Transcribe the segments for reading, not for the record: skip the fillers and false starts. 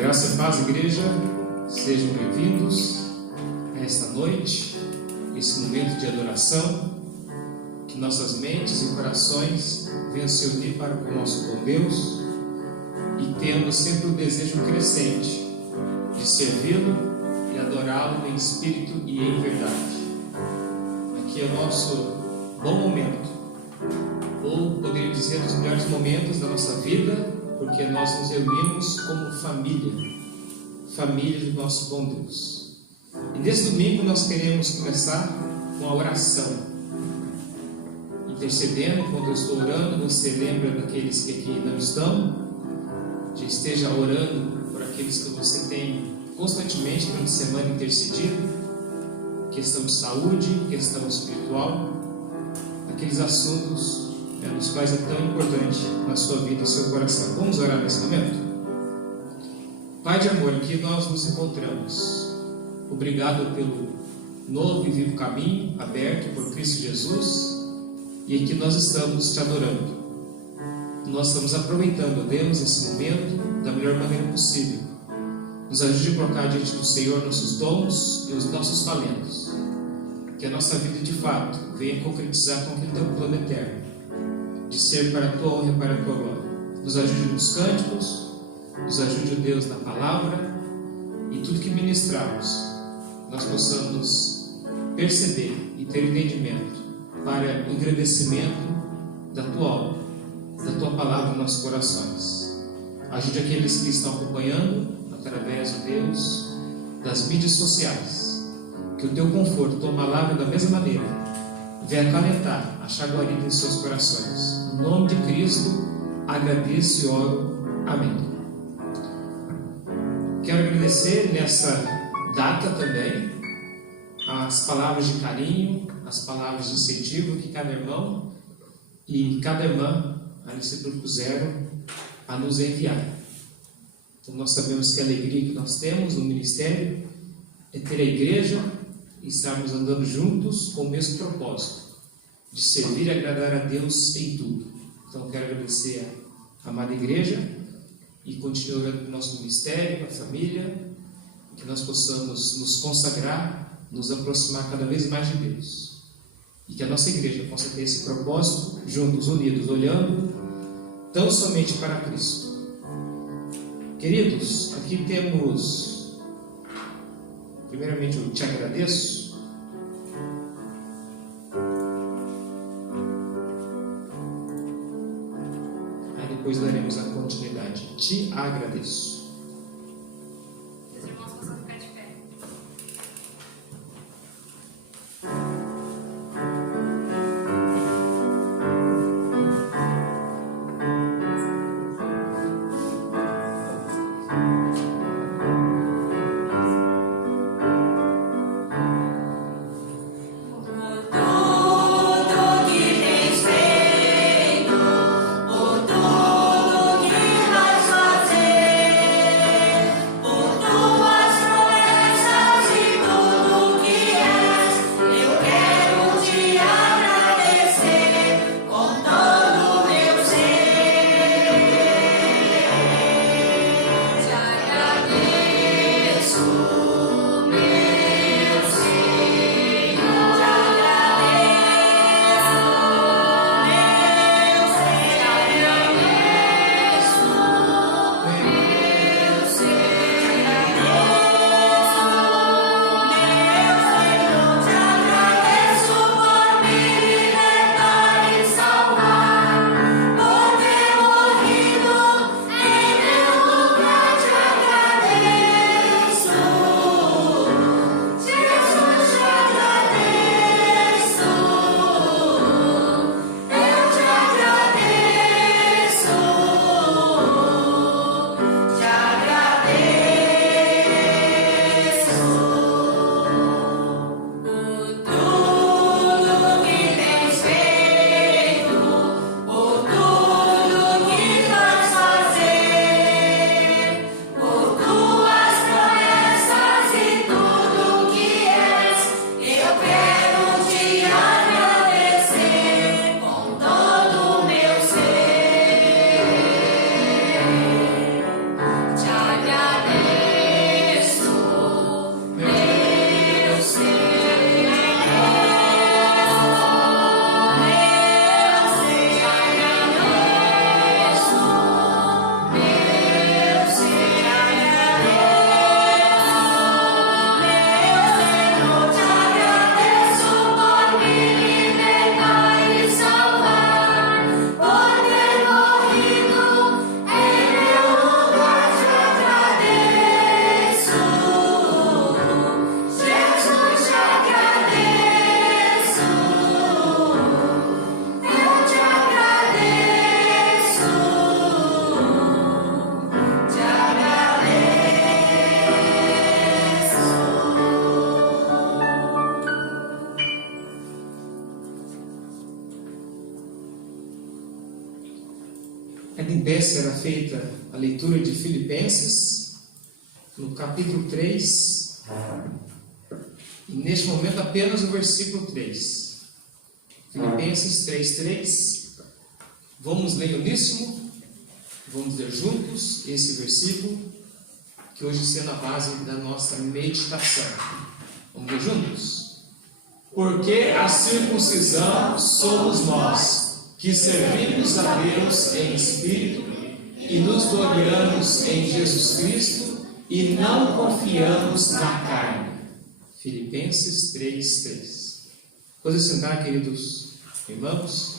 Graça e paz, igreja, sejam bem-vindos a esta noite, esse momento de adoração, que nossas mentes e corações venham se unir para com o nosso bom Deus e tendo sempre o desejo crescente de servi-lo e adorá-lo em espírito e em verdade. Aqui é o nosso bom momento, ou poderia dizer, dos melhores momentos da nossa vida, porque nós nos reunimos como família do nosso bom Deus. E nesse domingo nós queremos começar com a oração, intercedendo. Quando eu estou orando, você lembra daqueles que aqui não estão, já esteja orando por aqueles que você tem constantemente durante a semana intercedido, questão de saúde, questão espiritual, aqueles assuntos nos quais é tão importante na sua vida e no seu coração. Vamos orar nesse momento? Pai de amor, aqui nós nos encontramos. Obrigado pelo novo e vivo caminho aberto por Cristo Jesus, e aqui nós estamos te adorando. Nós estamos aproveitando, Deus, esse momento da melhor maneira possível. Nos ajude a colocar diante do Senhor nossos dons e os nossos talentos, que a nossa vida de fato venha concretizar com aquele teu plano eterno, de ser para a tua honra e para a tua glória. Nos ajude nos cânticos, nos ajude, Deus, na palavra, e tudo que ministrarmos nós possamos perceber e ter entendimento para o engrandecimento da tua obra, da tua palavra nos nossos corações. Ajude aqueles que estão acompanhando através, Deus, das mídias sociais, que o teu conforto, tua palavra da mesma maneira venha acalentar a chaguarida em seus corações. Em nome de Cristo, agradeço e oro. Amém. Quero agradecer nessa data também as palavras de carinho, as palavras de incentivo que cada irmão e cada irmã nesse grupo zero a nos enviar. Então nós sabemos que a alegria que nós temos no ministério é ter a igreja e estarmos andando juntos com o mesmo propósito, de servir e agradar a Deus em tudo. Então quero agradecer a amada igreja e continuar orando pelo nosso ministério, com a família, que nós possamos nos consagrar, nos aproximar cada vez mais de Deus, e que a nossa igreja possa ter esse propósito, juntos, unidos, olhando tão somente para Cristo. Queridos, aqui temos, primeiramente eu te agradeço. Depois daremos a continuidade. Te agradeço. Os irmãos possam ficar de pé. Por tudo que vais fazer. Ainda em pé será feita a leitura de Filipenses, no capítulo 3, e neste momento apenas o versículo 3. Filipenses 3:3. Vamos ler uníssono, vamos ler juntos esse versículo, que hoje será a base da nossa meditação. Vamos ler juntos? Porque a circuncisão somos nós, que servimos a Deus em espírito e nos gloriamos em Jesus Cristo e não confiamos na carne. Filipenses 3:3. Podem sentar, queridos irmãos.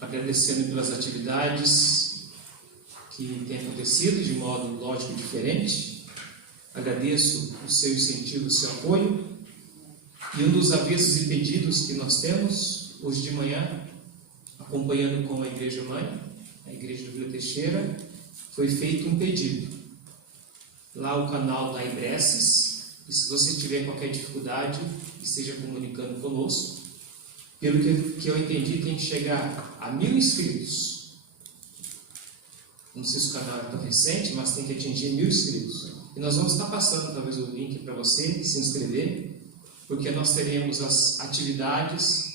Agradecendo pelas atividades que têm acontecido de modo lógico diferente. Agradeço o seu incentivo, o seu apoio. E um dos avisos e pedidos que nós temos hoje de manhã, acompanhando com a Igreja Mãe, a Igreja do Vila Teixeira, foi feito um pedido. Lá o canal da Ibreces, e se você tiver qualquer dificuldade, esteja comunicando conosco. Pelo que eu entendi, tem que chegar a 1000 inscritos. Não sei se o canal é tão recente, mas tem que atingir 1000 inscritos. E nós vamos estar passando talvez o link para você se inscrever, porque nós teremos as atividades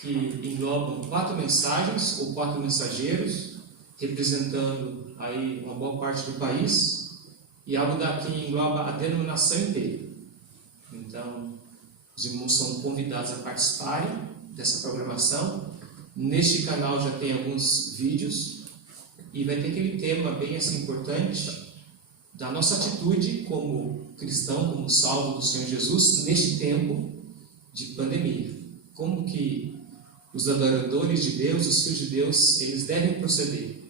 que englobam 4 mensagens ou 4 mensageiros, representando aí uma boa parte do país, e algo daqui engloba a denominação inteira. Então, os irmãos são convidados a participarem dessa programação. Neste canal já tem alguns vídeos e vai ter aquele tema bem assim importante da nossa atitude como cristão, como salvo do Senhor Jesus neste tempo de pandemia. Como que os adoradores de Deus, os filhos de Deus, eles devem proceder.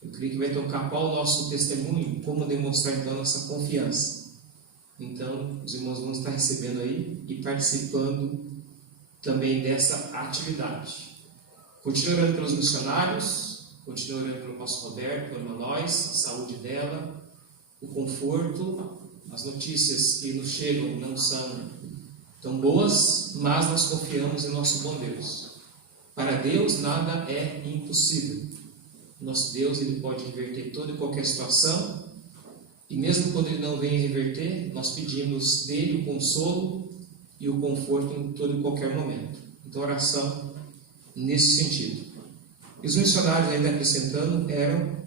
Eu creio que vai tocar qual o nosso testemunho, como demonstrar então a nossa confiança. Então, os irmãos vão estar recebendo aí e participando também dessa atividade. Continue orando pelos missionários, continue orando pelo apóstolo Roberto, pela irmã Lois, a saúde dela, o conforto. As notícias que nos chegam não são tão boas, mas nós confiamos em nosso bom Deus. Para Deus nada é impossível. Nosso Deus, ele pode reverter toda e qualquer situação, e mesmo quando ele não vem reverter, nós pedimos dele o consolo e o conforto em todo e qualquer momento. Então, oração nesse sentido. E os missionários, ainda acrescentando, eram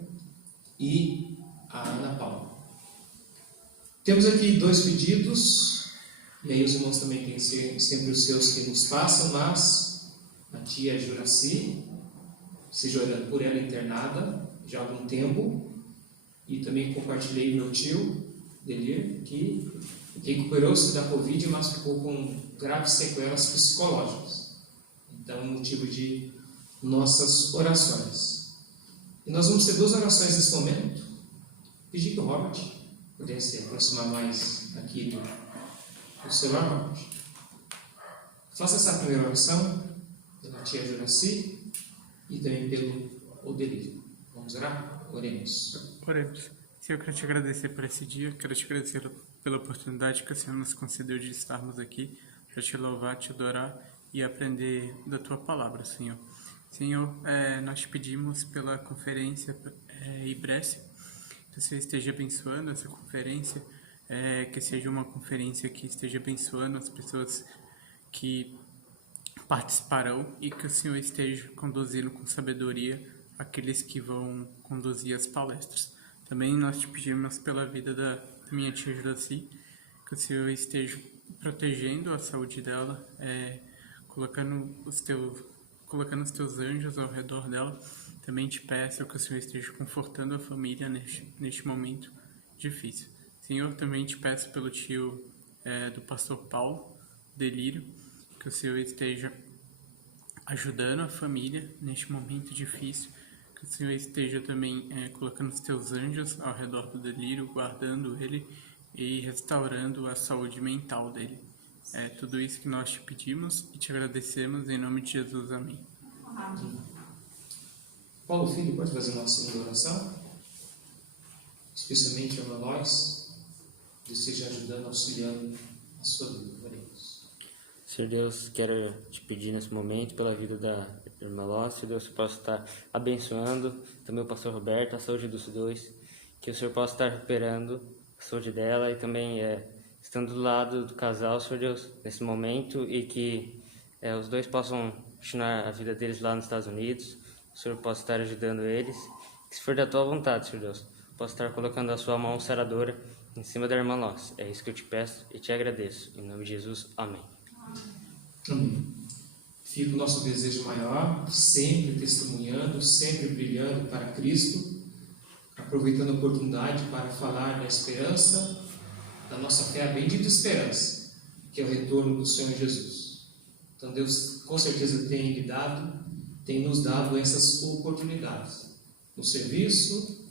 e a Ana Paula. Temos aqui 2 pedidos, e aí os irmãos também têm sempre os seus que nos passam, mas a tia Juraci, seja orando por ela internada já há algum tempo, e também compartilhei meu tio, Delir, que recuperou-se da Covid, mas ficou com graves sequelas psicológicas. Então, é motivo de nossas orações. E nós vamos ter 2 orações nesse momento. Pedir que o Robert pudesse aproximar mais aqui do celular, Robert. Faça essa primeira oração pela tia Juraci e também pelo Odelir. Vamos orar? Oremos. Oremos. Senhor, eu quero te agradecer por esse dia, quero te agradecer pela oportunidade que o Senhor nos concedeu de estarmos aqui para te louvar, te adorar e aprender da tua palavra, Senhor. Senhor, nós te pedimos pela conferência Ibreces, que o Senhor esteja abençoando essa conferência, que seja uma conferência que esteja abençoando as pessoas que participarão e que o Senhor esteja conduzindo com sabedoria aqueles que vão conduzir as palestras. Também nós te pedimos pela vida da minha tia Juraci, que o Senhor esteja protegendo a saúde dela, colocando os teus anjos ao redor dela. Também te peço que o Senhor esteja confortando a família neste momento difícil. Senhor, também te peço pelo tio do pastor Paulo, Delírio, que o Senhor esteja ajudando a família neste momento difícil, que o Senhor esteja também colocando os teus anjos ao redor do Delírio, guardando ele e restaurando a saúde mental dele. É tudo isso que nós te pedimos e te agradecemos em nome de Jesus. Amém. Amém. Paulo Filho, pode fazer uma segunda oração? Especialmente a nós, Deus esteja ajudando, auxiliando a sua vida. Oremos. Senhor Deus, quero te pedir nesse momento pela vida da irmã Ló, Senhor Deus, que possa estar abençoando também o pastor Roberto, a saúde dos dois, que o Senhor possa estar recuperando a saúde dela e também estando do lado do casal, Senhor Deus, nesse momento, e que os dois possam continuar a vida deles lá nos Estados Unidos, o Senhor possa estar ajudando eles, que se for da tua vontade, Senhor Deus, possa estar colocando a sua mão saradora em cima da irmã Ló. É isso que eu te peço e te agradeço. Em nome de Jesus, amém. Amém. Fica o nosso desejo maior, sempre testemunhando, sempre brilhando para Cristo, aproveitando a oportunidade para falar da esperança, da nossa fé, a bendita esperança, que é o retorno do Senhor Jesus. Então Deus com certeza tem nos dado essas oportunidades, no serviço,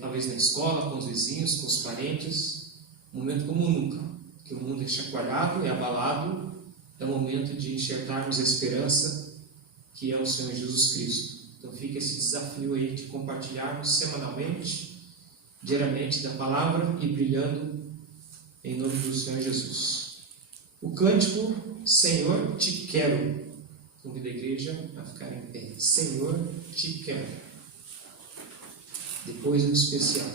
talvez na escola, com os vizinhos, com os parentes, um momento como nunca, que o mundo é chacoalhado, é abalado. É o momento de enxertarmos a esperança que é o Senhor Jesus Cristo. Então fica esse desafio aí de compartilharmos semanalmente, diariamente da palavra e brilhando em nome do Senhor Jesus. O cântico Senhor, te quero. Convido a igreja a ficar em pé. Senhor, te quero. Depois do especial.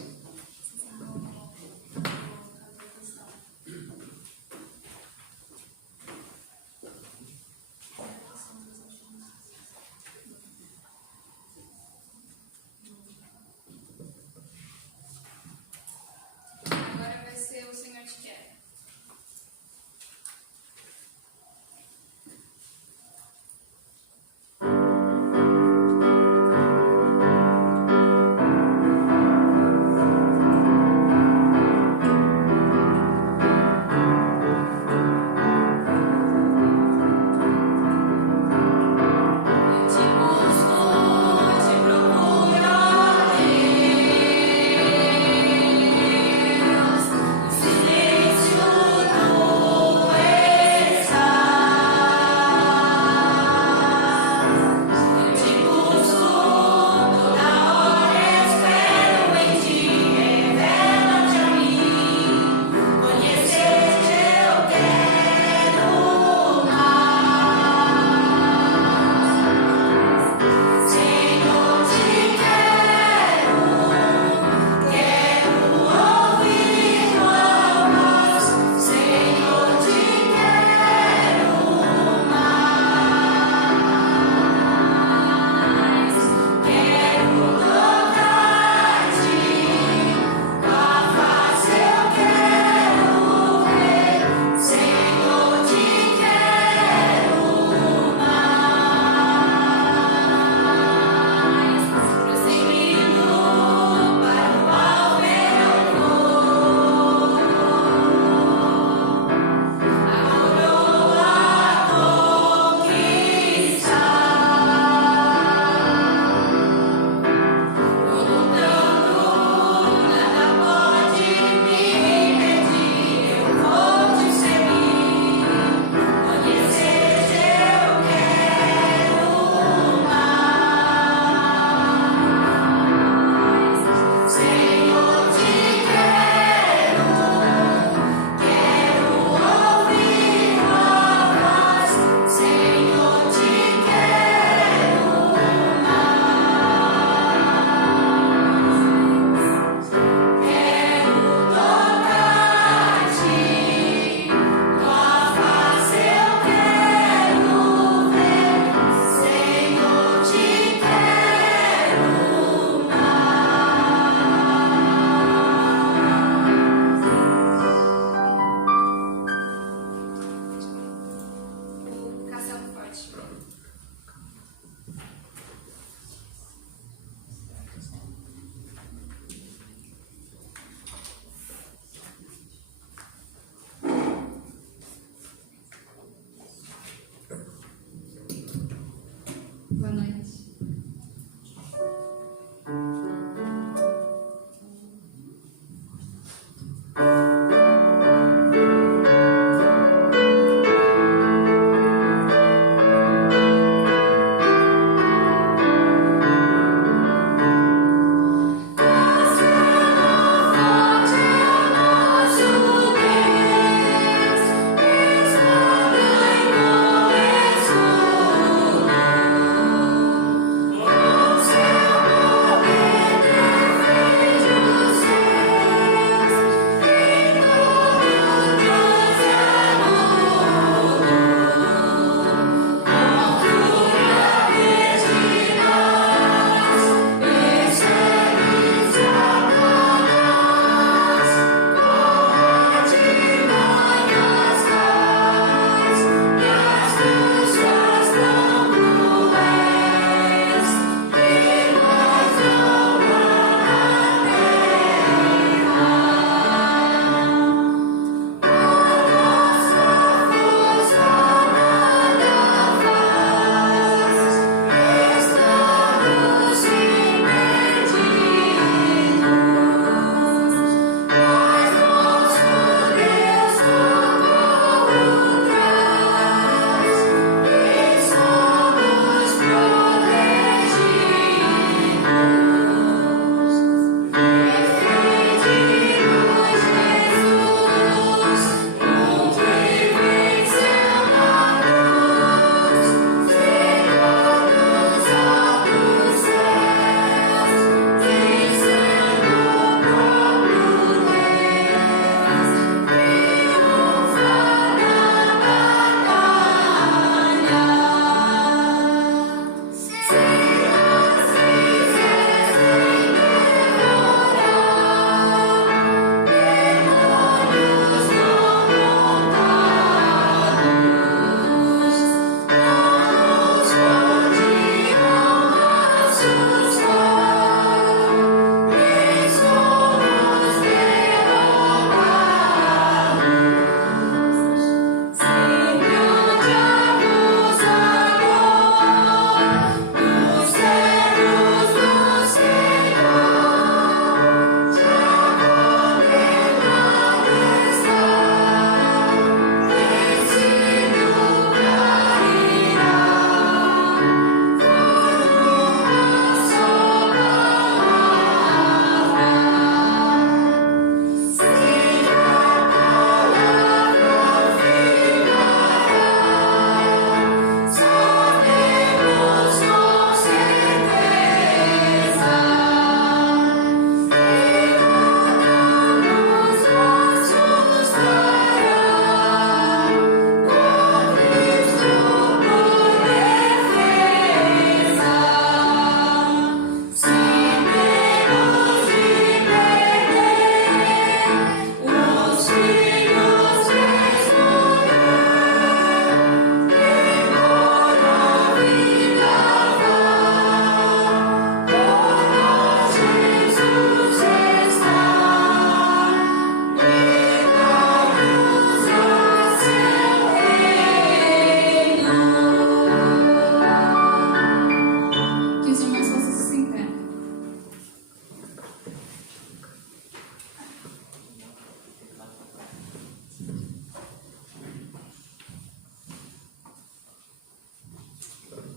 Agora vai ser o Senhor te quer. Senhor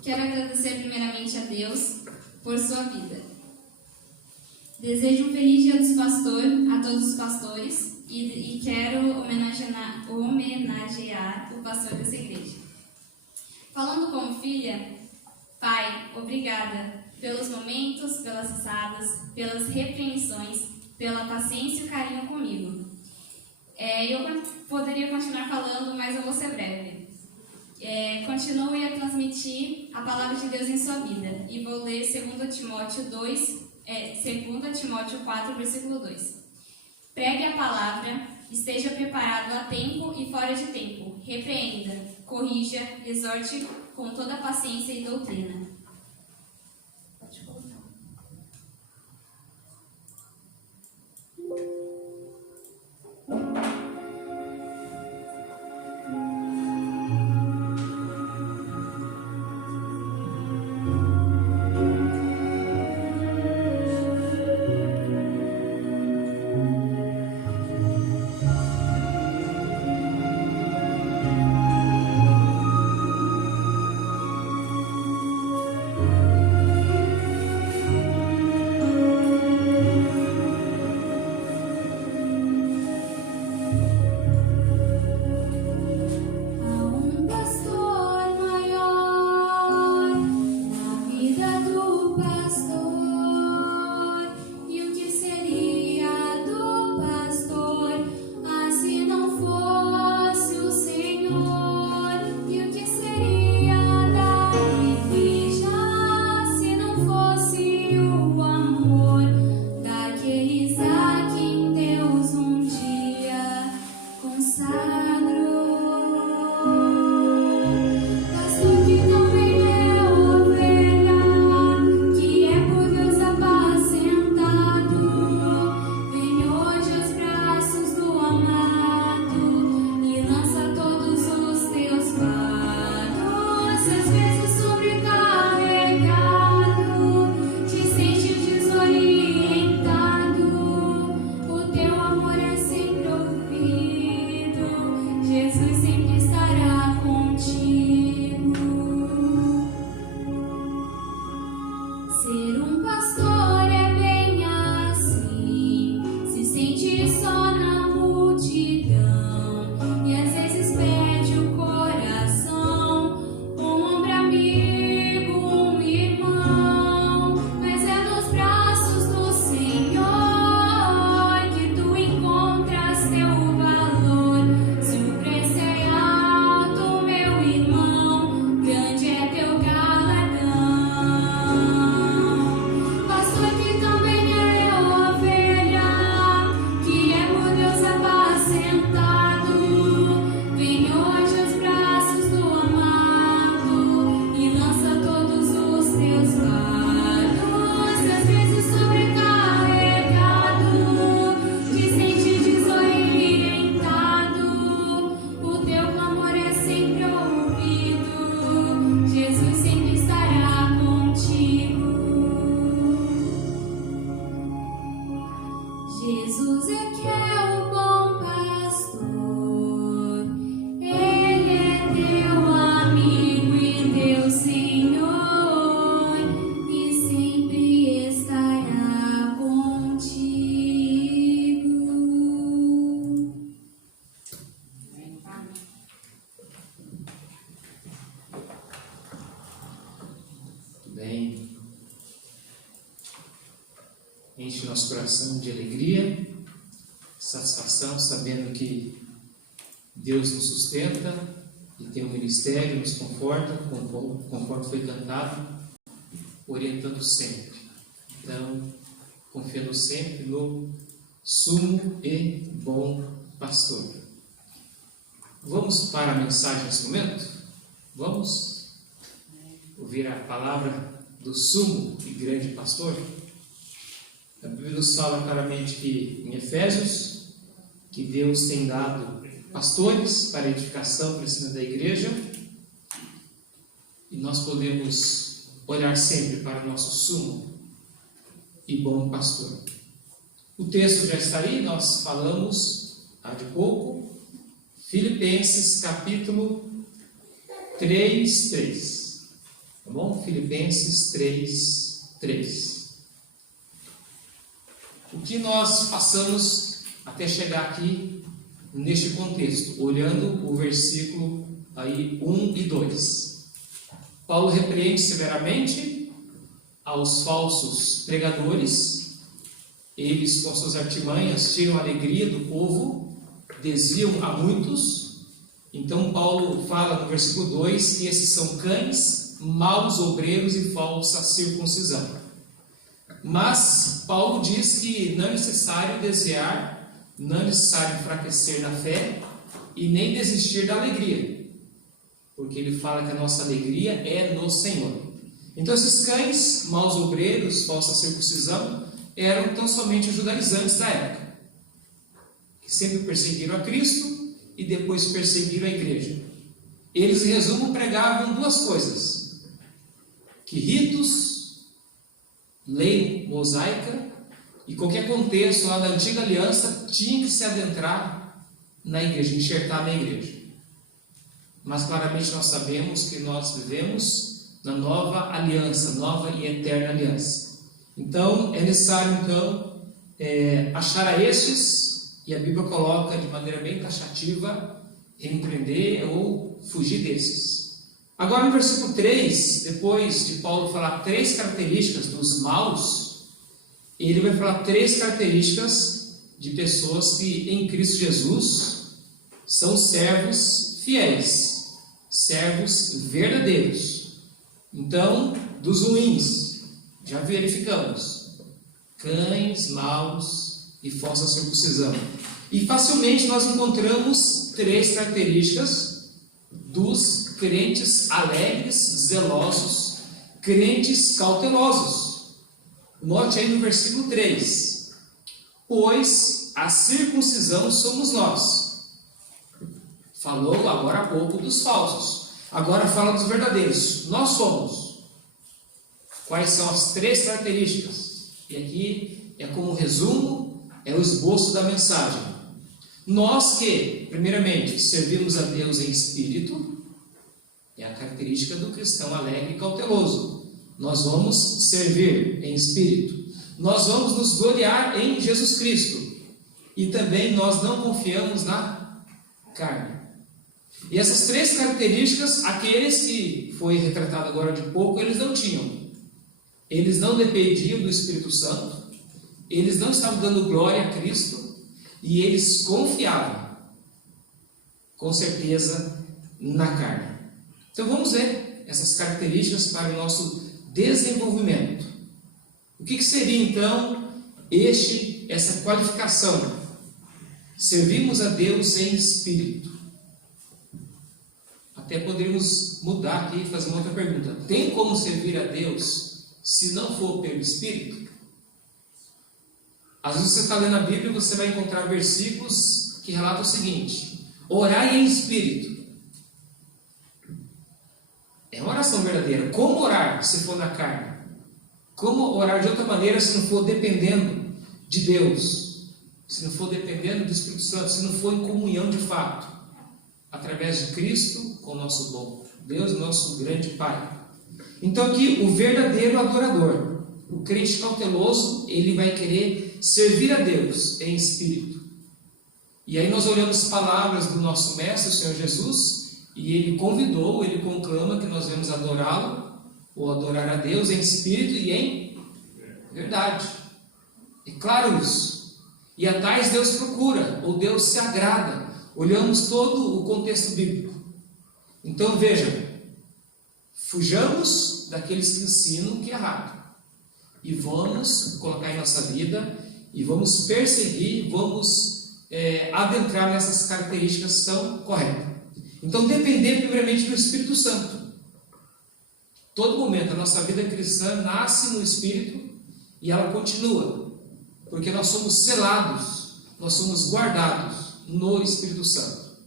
Quero agradecer primeiramente a Deus por sua vida. Desejo um feliz dia dos pastores a todos os pastores e quero homenagear o pastor dessa igreja. Falando como filha, Pai, obrigada pelos momentos, pelas risadas, pelas repreensões, pela paciência e o carinho comigo. Eu poderia continuar falando, mas eu vou ser breve. Continue a transmitir a palavra de Deus em sua vida. E vou ler 2 Timóteo 4, versículo 2. Pregue a palavra, esteja preparado a tempo e fora de tempo. Repreenda, corrija, exorte com toda paciência e doutrina. Pode colocar. Enche nosso coração de alegria, satisfação, sabendo que Deus nos sustenta e tem um ministério, nos conforta, conforme foi cantado, orientando sempre. Então, confiando sempre no sumo e bom pastor. Vamos para a mensagem nesse momento? Vamos ouvir a palavra do sumo e grande pastor? A Bíblia nos fala claramente que em Efésios, que Deus tem dado pastores para edificação, para o ensino da igreja, e nós podemos olhar sempre para o nosso sumo e bom pastor. O texto já está aí, nós falamos há de pouco, Filipenses capítulo 3:3. Tá bom? Filipenses 3:3. O que nós passamos até chegar aqui neste contexto, olhando o versículo aí 1 e 2. Paulo repreende severamente aos falsos pregadores. Eles, com suas artimanhas, tiram a alegria do povo, desviam a muitos. Então Paulo fala no versículo 2 que esses são cães, maus obreiros e falsa circuncisão. Mas Paulo diz que não é necessário desviar, não é necessário enfraquecer na fé e nem desistir da alegria, porque ele fala que a nossa alegria é no Senhor. Então esses cães, maus obreiros, falsa circuncisão, eram tão somente os judaizantes da época, que sempre perseguiram a Cristo e depois perseguiram a igreja. Eles, em resumo, pregavam duas coisas: que ritos, lei mosaica e qualquer contexto lá da antiga aliança tinha que se adentrar na igreja, enxertar na igreja. Mas claramente nós sabemos que nós vivemos na nova aliança, nova e eterna aliança. Então é necessário achar a estes, e a Bíblia coloca de maneira bem taxativa, repreender ou fugir desses. Agora no versículo 3, depois de Paulo falar 3 características dos maus, ele vai falar 3 características de pessoas que em Cristo Jesus são servos fiéis, servos verdadeiros. Então, dos ruins, já verificamos: cães, maus e falsa circuncisão. E facilmente nós encontramos 3 características dos crentes alegres, zelosos, crentes cautelosos. Note aí no versículo 3: pois a circuncisão somos nós. Falou agora há pouco dos falsos, agora fala dos verdadeiros. Nós somos. Quais são as 3 características? E aqui é como resumo, é o esboço da mensagem. Nós que, primeiramente, servimos a Deus em espírito, é a característica do cristão alegre e cauteloso. Nós vamos servir em espírito. Nós vamos nos gloriar em Jesus Cristo. E também nós não confiamos na carne. E essas 3 características, aqueles que foi retratado agora de pouco, eles não tinham. Eles não dependiam do Espírito Santo. Eles não estavam dando glória a Cristo. E eles confiavam, com certeza, na carne. Então vamos ver essas características para o nosso desenvolvimento. O que seria então essa qualificação? Servimos a Deus em espírito. Até poderíamos mudar aqui e fazer uma outra pergunta: tem como servir a Deus se não for pelo espírito? Às vezes você está lendo a Bíblia e você vai encontrar versículos que relatam o seguinte: orai em espírito. É uma oração verdadeira. Como orar se for na carne? Como orar de outra maneira se não for dependendo de Deus? Se não for dependendo do Espírito Santo? Se não for em comunhão de fato? Através de Cristo com o nosso bom Deus, nosso grande Pai. Então aqui o verdadeiro adorador, o crente cauteloso, ele vai querer servir a Deus em espírito. E aí nós olhamos as palavras do nosso Mestre, o Senhor Jesus, e ele convidou, ele conclama que nós devemos adorá-lo, ou adorar a Deus em espírito e em verdade. É claro isso. E a tais Deus procura, ou Deus se agrada. Olhamos todo o contexto bíblico. Então veja, fujamos daqueles que ensinam o que é errado. E vamos colocar em nossa vida, e vamos perseguir, vamos adentrar nessas características que são corretas. Então, depender primeiramente do Espírito Santo. Todo momento a nossa vida cristã nasce no Espírito e ela continua, porque nós somos selados, nós somos guardados no Espírito Santo.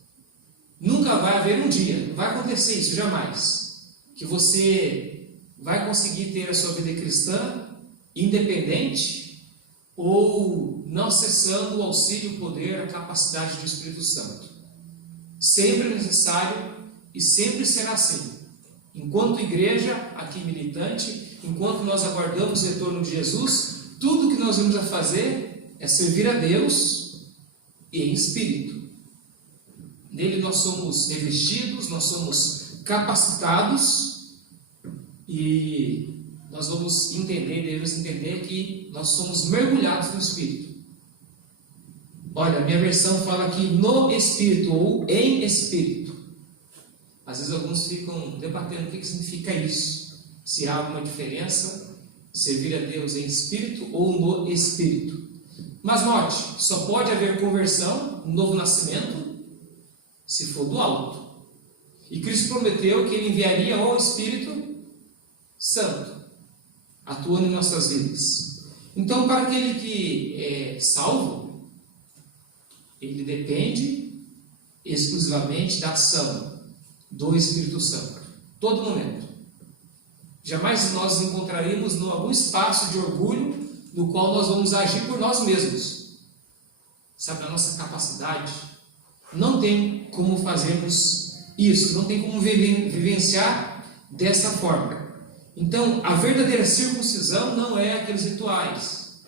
Nunca vai haver um dia, não vai acontecer isso jamais, que você vai conseguir ter a sua vida cristã independente ou não cessando o auxílio, o poder, a capacidade do Espírito Santo. Sempre é necessário e sempre será assim. Enquanto igreja, aqui militante, enquanto nós aguardamos o retorno de Jesus, tudo que nós vamos a fazer é servir a Deus e em espírito. Nele nós somos revestidos, nós somos capacitados e nós vamos entender, devemos entender que nós somos mergulhados no Espírito. Olha, a minha versão fala aqui no Espírito ou em Espírito. Às vezes alguns ficam debatendo o que significa isso. Se há alguma diferença, servir a Deus em Espírito ou no Espírito. Mas note, só pode haver conversão, novo nascimento, se for do alto. E Cristo prometeu que Ele enviaria o Espírito Santo, atuando em nossas vidas. Então, para aquele que é salvo, ele depende exclusivamente da ação do Espírito Santo, todo momento. Jamais nós nos encontraremos em algum espaço de orgulho no qual nós vamos agir por nós mesmos. Sabe, a nossa capacidade não tem como fazermos isso, não tem como vivenciar dessa forma. Então, a verdadeira circuncisão não é aqueles rituais,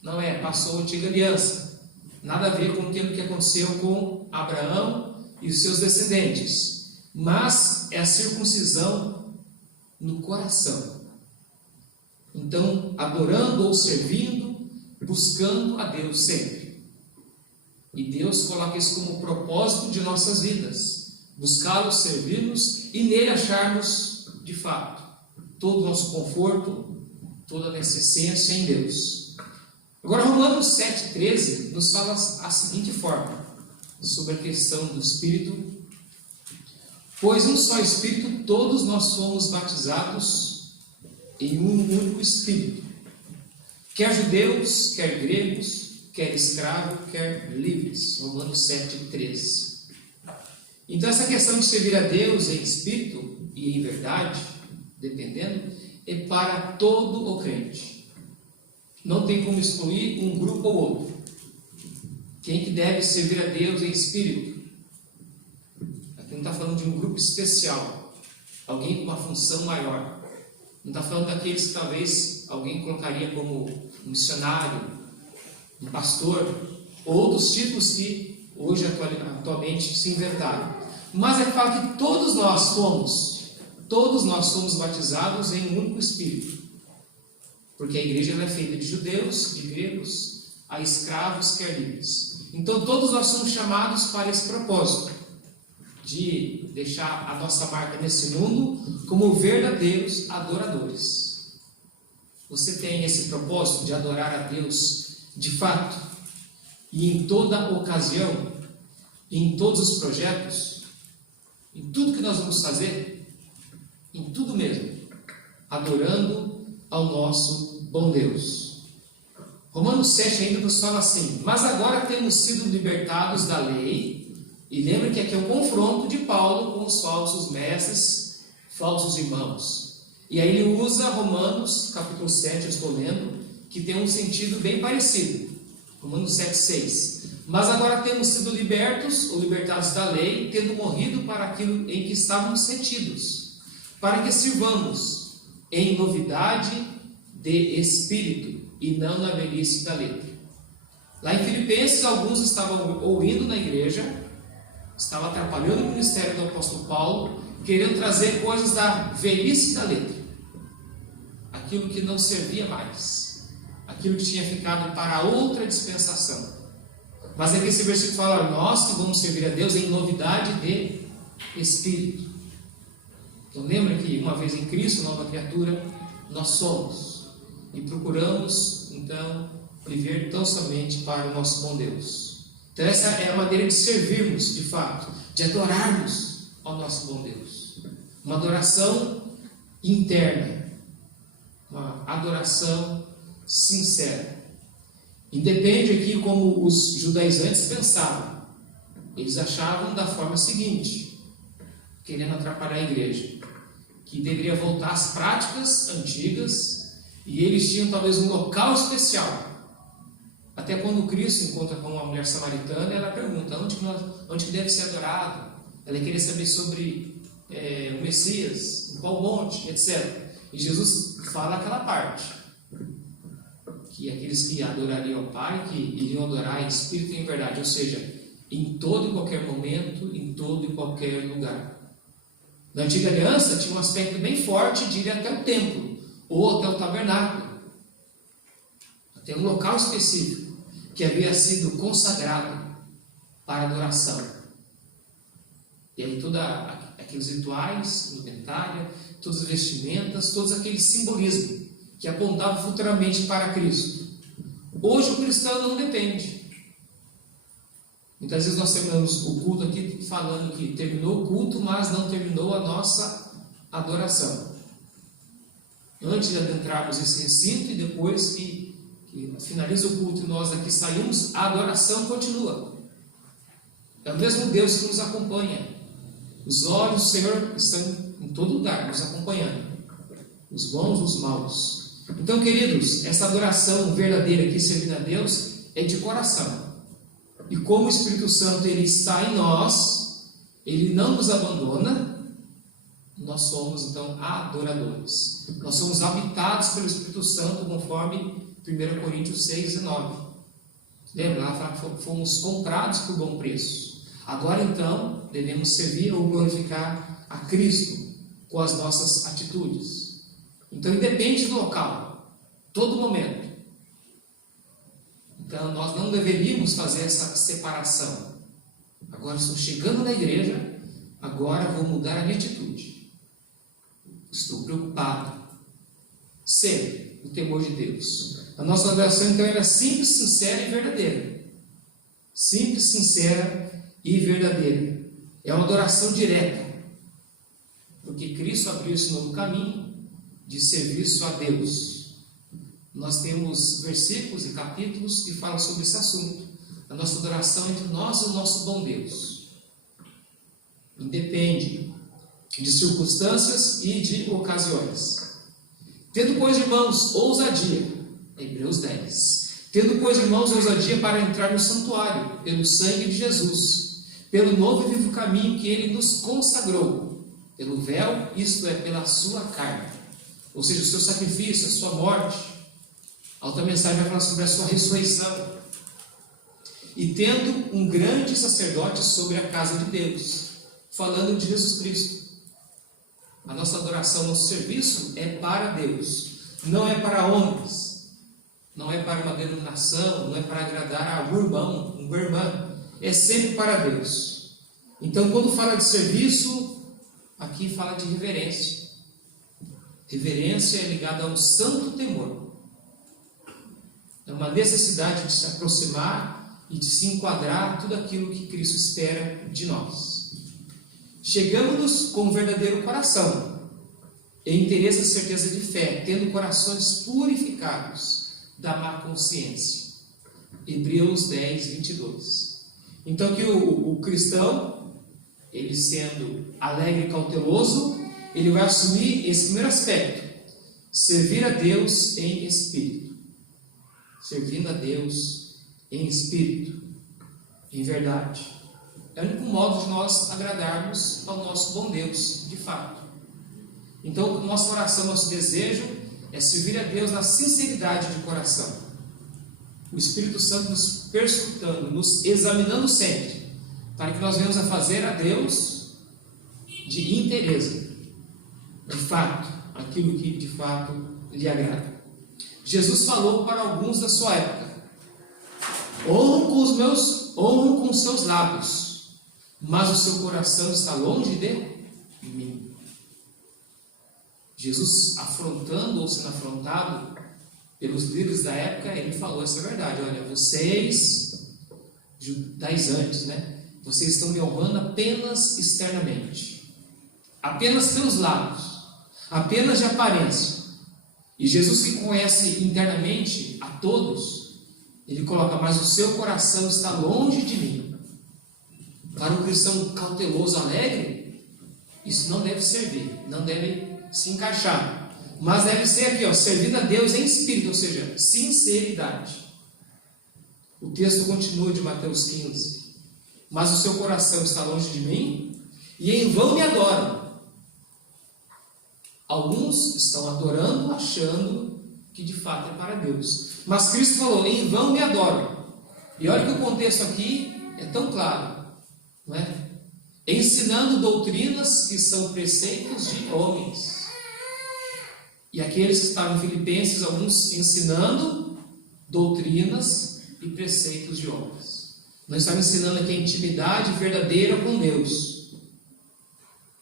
não é, passou a antiga aliança, nada a ver com aquilo que aconteceu com Abraão e os seus descendentes, mas é a circuncisão no coração. Então, adorando ou servindo, buscando a Deus sempre. E Deus coloca isso como propósito de nossas vidas, buscá-lo, servi-los e nele acharmos, de fato, todo o nosso conforto, toda a nossa essência em Deus. Agora, Romanos 7,13 nos fala a seguinte forma, sobre a questão do Espírito. Pois um só Espírito, todos nós somos batizados em um único Espírito. Quer judeus, quer gregos, quer escravos, quer livres. Romanos 7,13. Então, essa questão de servir a Deus em Espírito e em verdade, dependendo, é para todo o crente. Não tem como excluir um grupo ou outro. Quem que deve servir a Deus em espírito? Aqui não está falando de um grupo especial, alguém com uma função maior. Não está falando daqueles que talvez alguém colocaria como um missionário, um pastor, ou outros tipos que hoje atualmente se inventaram. Mas é que fala que todos nós somos batizados em um único Espírito. Porque a igreja ela é feita de judeus, de gregos, a escravos, quer livres. Então todos nós somos chamados para esse propósito, de deixar a nossa marca nesse mundo como verdadeiros adoradores. Você tem esse propósito de adorar a Deus de fato, e em toda ocasião, em todos os projetos, em tudo que nós vamos fazer, em tudo mesmo, adorando ao nosso bom Deus. Romanos 7 ainda nos fala assim: mas agora temos sido libertados da lei, e lembre que aqui é um confronto de Paulo com os falsos mestres, falsos irmãos. E aí ele usa Romanos, capítulo 7, eu estou lendo, que tem um sentido bem parecido. Romanos 7,6. Mas agora temos sido libertos, ou libertados da lei, tendo morrido para aquilo em que estávamos retidos, para que sirvamos em novidade de espírito, e não na velhice da letra. Lá em Filipenses, alguns estavam ouvindo na igreja, estavam atrapalhando o ministério do apóstolo Paulo, querendo trazer coisas da velhice da letra, aquilo que não servia mais, aquilo que tinha ficado para outra dispensação. Mas aqui esse versículo fala: nós que vamos servir a Deus em novidade de espírito. Então lembra que uma vez em Cristo, nova criatura, nós somos. E procuramos, então, viver tão somente para o nosso bom Deus. Então essa é a maneira de servirmos, de fato, de adorarmos ao nosso bom Deus. Uma adoração interna, uma adoração sincera. Independe aqui como os judaizantes pensavam. Eles achavam da forma seguinte, querendo atrapalhar a igreja, que deveria voltar às práticas antigas, e eles tinham talvez um local especial. Até quando Cristo encontra com uma mulher samaritana, ela pergunta: onde que deve ser adorado? Ela queria saber sobre o Messias, em qual monte, etc. E Jesus fala aquela parte, que aqueles que adorariam ao Pai, que iriam adorar em espírito e em verdade, ou seja, em todo e qualquer momento, em todo e qualquer lugar. Na antiga aliança tinha um aspecto bem forte de ir até o templo, ou até o tabernáculo, até um local específico, que havia sido consagrado para adoração. E aí todos aqueles rituais, indumentária, todas as vestimentas, todos aqueles simbolismos que apontavam futuramente para Cristo. Hoje o cristão não depende. Muitas vezes nós terminamos o culto aqui falando que terminou o culto, mas não terminou a nossa adoração. Antes de adentrarmos esse recinto e depois que finaliza o culto e nós aqui saímos, a adoração continua. É o mesmo Deus que nos acompanha. Os olhos do Senhor estão em todo lugar, nos acompanhando. Os bons, os maus. Então, queridos, essa adoração verdadeira aqui, servindo a Deus, é de coração. E como o Espírito Santo ele está em nós, ele não nos abandona, nós somos então adoradores. Nós somos habitados pelo Espírito Santo, conforme 1 Coríntios 6, 19. Lembra? Lá fala que fomos comprados por bom preço. Agora então, devemos servir ou glorificar a Cristo com as nossas atitudes. Então, independe do local, todo momento. Então, nós não deveríamos fazer essa separação. Agora estou chegando na igreja, agora vou mudar a minha atitude. Estou preocupado. Sempre o temor de Deus. A nossa adoração, então, era simples, sincera e verdadeira. Simples, sincera e verdadeira. É uma adoração direta. Porque Cristo abriu esse novo caminho de serviço a Deus. Nós temos versículos e capítulos que falam sobre esse assunto. A nossa adoração entre nós e o nosso bom Deus. Independe de circunstâncias e de ocasiões. Tendo, pois, irmãos, ousadia. Hebreus 10. Tendo, pois, irmãos, ousadia para entrar no santuário, pelo sangue de Jesus, pelo novo e vivo caminho que Ele nos consagrou, pelo véu, isto é, pela sua carne. Ou seja, o seu sacrifício, a sua morte. A outra mensagem vai falar sobre a sua ressurreição. E tendo um grande sacerdote sobre a casa de Deus, falando de Jesus Cristo. A nossa adoração, nosso serviço é para Deus, não é para homens, não é para uma denominação, não é para agradar a um irmão, uma irmã, é sempre para Deus. Então, quando fala de serviço, aqui fala de reverência. Reverência é ligada a um santo temor. É uma necessidade de se aproximar e de se enquadrar tudo aquilo que Cristo espera de nós. Chegamos-nos com o verdadeiro coração, em interesse e certeza de fé, tendo corações purificados da má consciência. Hebreus 10, 22. Então que o cristão, ele sendo alegre e cauteloso, ele vai assumir esse primeiro aspecto, servir a Deus em espírito. Servindo a Deus em espírito, em verdade. É o único modo de nós agradarmos ao nosso bom Deus, de fato. Então, nossa oração, nosso desejo é servir a Deus na sinceridade de coração. O Espírito Santo nos perscrutando, nos examinando sempre, para que nós venhamos a fazer a Deus de inteireza, de fato, aquilo que de fato lhe agrada. Jesus falou para alguns da sua época: honram com os seus lábios, mas o seu coração está longe de mim. Jesus, afrontando ou sendo afrontado pelos líderes da época, ele falou essa verdade: olha, vocês, judaizantes, vocês estão me honrando apenas externamente, apenas pelos lábios, apenas de aparência. E Jesus, que conhece internamente a todos, ele coloca: mas o seu coração está longe de mim. Para um cristão cauteloso, alegre, isso não deve servir, não deve se encaixar, mas deve ser aqui, servindo a Deus em espírito, ou seja, sinceridade. O texto continua de Mateus 15: mas o seu coração está longe de mim, e em vão me adoram, Alguns estão adorando, achando que de fato é para Deus. Mas Cristo falou: em vão me adoram. E olha que o contexto aqui é tão claro, não é? Ensinando doutrinas que são preceitos de homens. E aqueles que estavam em Filipenses, alguns ensinando doutrinas e preceitos de homens. Não estavam ensinando aqui a intimidade verdadeira com Deus.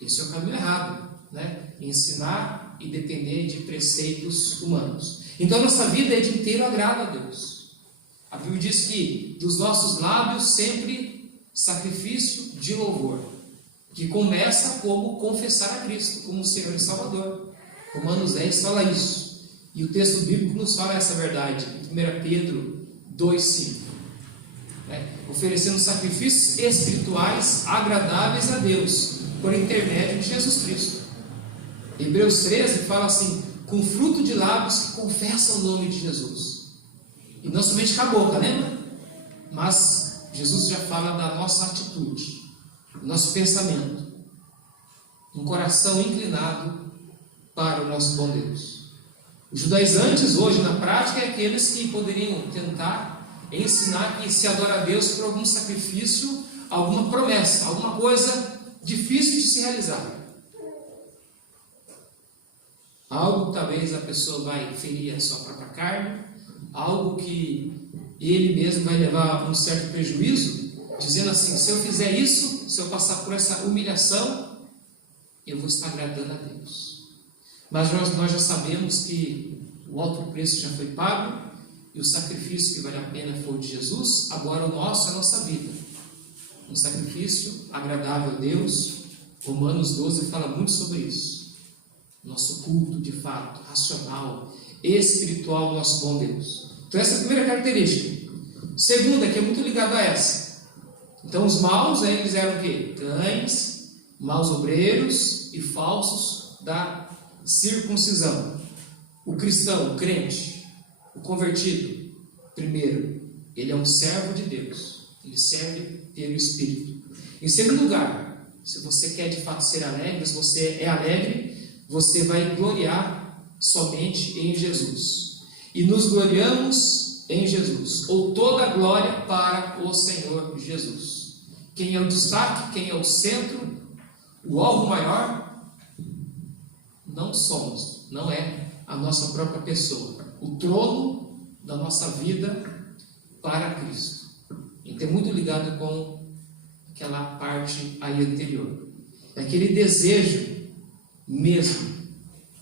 Esse é o caminho errado, né? Ensinar e depender de preceitos humanos. Então nossa vida é de inteiro agrado a Deus. A Bíblia diz que dos nossos lábios sempre sacrifício de louvor, que começa como confessar a Cristo como Senhor e Salvador. Romanos 10 fala isso. E o texto bíblico nos fala essa verdade. Em 1 Pedro 2,5. Oferecendo sacrifícios espirituais agradáveis a Deus, por intermédio de Jesus Cristo. Hebreus 13 fala assim: com fruto de lábios que confessam o nome de Jesus. E não somente com a boca, lembra? Mas Jesus já fala da nossa atitude, do nosso pensamento. Um coração inclinado para o nosso bom Deus. Os judaizantes hoje, na prática, é aqueles que poderiam tentar ensinar que se adora a Deus por algum sacrifício, alguma promessa, alguma coisa difícil de se realizar. Algo que talvez a pessoa vai ferir a sua própria carne, algo que ele mesmo vai levar um certo prejuízo, dizendo assim: se eu fizer isso, se eu passar por essa humilhação, eu vou estar agradando a Deus. Mas nós já sabemos que o alto preço já foi pago, e o sacrifício que vale a pena foi o de Jesus. Agora o nosso é a nossa vida, um sacrifício agradável a Deus. Romanos 12 fala muito sobre isso. Nosso culto, de fato, racional, espiritual, nosso bom Deus. Então essa é a primeira característica. Segunda, que é muito ligada a essa. Então os maus, eles eram o quê? Cães, maus obreiros e falsos da circuncisão. O cristão, o crente, o convertido, primeiro, ele é um servo de Deus. Ele serve pelo Espírito. Em segundo lugar, se você quer de fato ser alegre, se você é alegre, você vai gloriar somente em Jesus. E nos gloriamos em Jesus, ou toda a glória para o Senhor Jesus. Quem é o destaque, quem é o centro, o alvo maior, não somos, não é a nossa própria pessoa. O trono da nossa vida para Cristo. E tem muito ligado com aquela parte aí anterior. É aquele desejo mesmo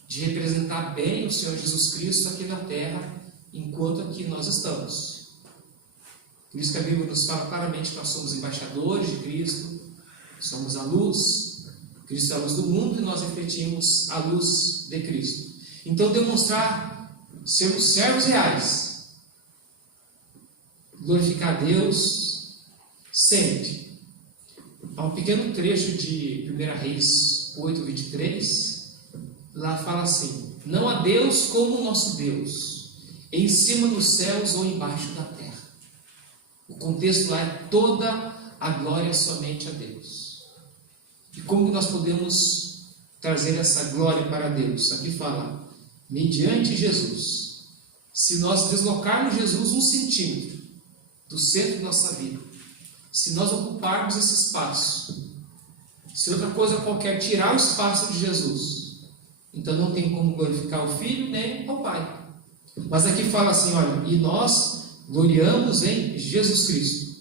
de representar bem o Senhor Jesus Cristo aqui na terra, enquanto aqui nós estamos. Por isso que a Bíblia nos fala claramente que nós somos embaixadores de Cristo, somos a luz, Cristo é a luz do mundo e nós refletimos a luz de Cristo. Então demonstrar sermos servos reais, glorificar a Deus sempre. Há um pequeno trecho de 1 Reis 8:23, lá fala assim: não há Deus como o nosso Deus, em cima dos céus ou embaixo da terra. O contexto lá é toda a glória somente a Deus. E como nós podemos trazer essa glória para Deus? Aqui fala, mediante Jesus. Se nós deslocarmos Jesus 1 centímetro do centro de nossa vida, se nós ocuparmos esse espaço, se outra coisa qualquer tirar o espaço de Jesus, então não tem como glorificar o Filho nem o Pai. Mas aqui fala assim, olha, e nós gloriamos em Jesus Cristo.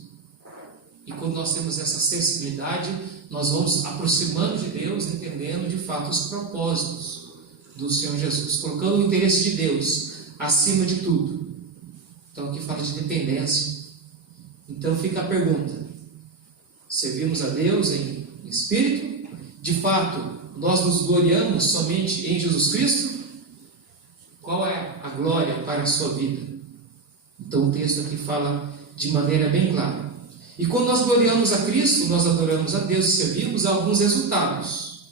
E quando nós temos essa sensibilidade, nós vamos aproximando de Deus, entendendo de fato os propósitos do Senhor Jesus, colocando o interesse de Deus acima de tudo. Então aqui fala de dependência. Então fica a pergunta: servimos a Deus em espírito? De fato, nós nos gloriamos somente em Jesus Cristo? Qual é a glória para a sua vida? Então o texto aqui fala de maneira bem clara. E quando nós gloriamos a Cristo, nós adoramos a Deus e servimos a alguns resultados.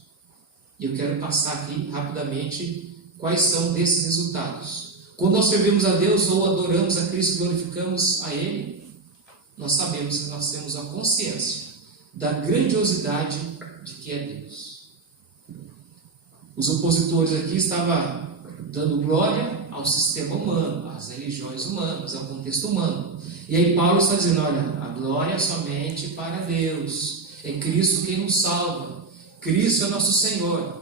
E eu quero passar aqui rapidamente quais são desses resultados. Quando nós servimos a Deus ou adoramos a Cristo, glorificamos a Ele, nós sabemos que nós temos a consciência da grandiosidade de que é Deus. Os opositores aqui estavam dando glória ao sistema humano, às religiões humanas, ao contexto humano. E aí Paulo está dizendo, olha, a glória é somente para Deus. É Cristo quem nos salva. Cristo é nosso Senhor.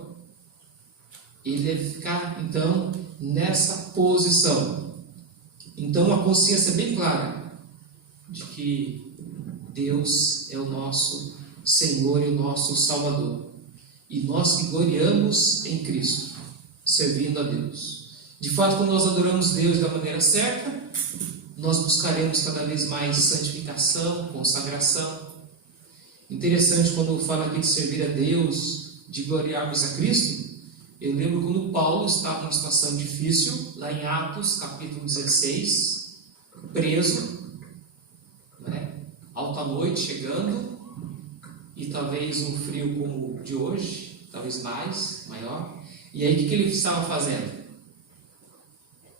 Ele deve ficar, então, nessa posição. Então, a consciência é bem clara de que Deus é o nosso Senhor e o nosso Salvador. E nós que gloriamos em Cristo, servindo a Deus. De fato, quando nós adoramos Deus da maneira certa, nós buscaremos cada vez mais santificação, consagração. Interessante, quando fala aqui de servir a Deus, de gloriarmos a Cristo, eu lembro quando Paulo estava numa situação difícil, lá em Atos, capítulo 16, preso, alta noite chegando, e talvez um frio como o de hoje, talvez maior. E aí o que ele estava fazendo?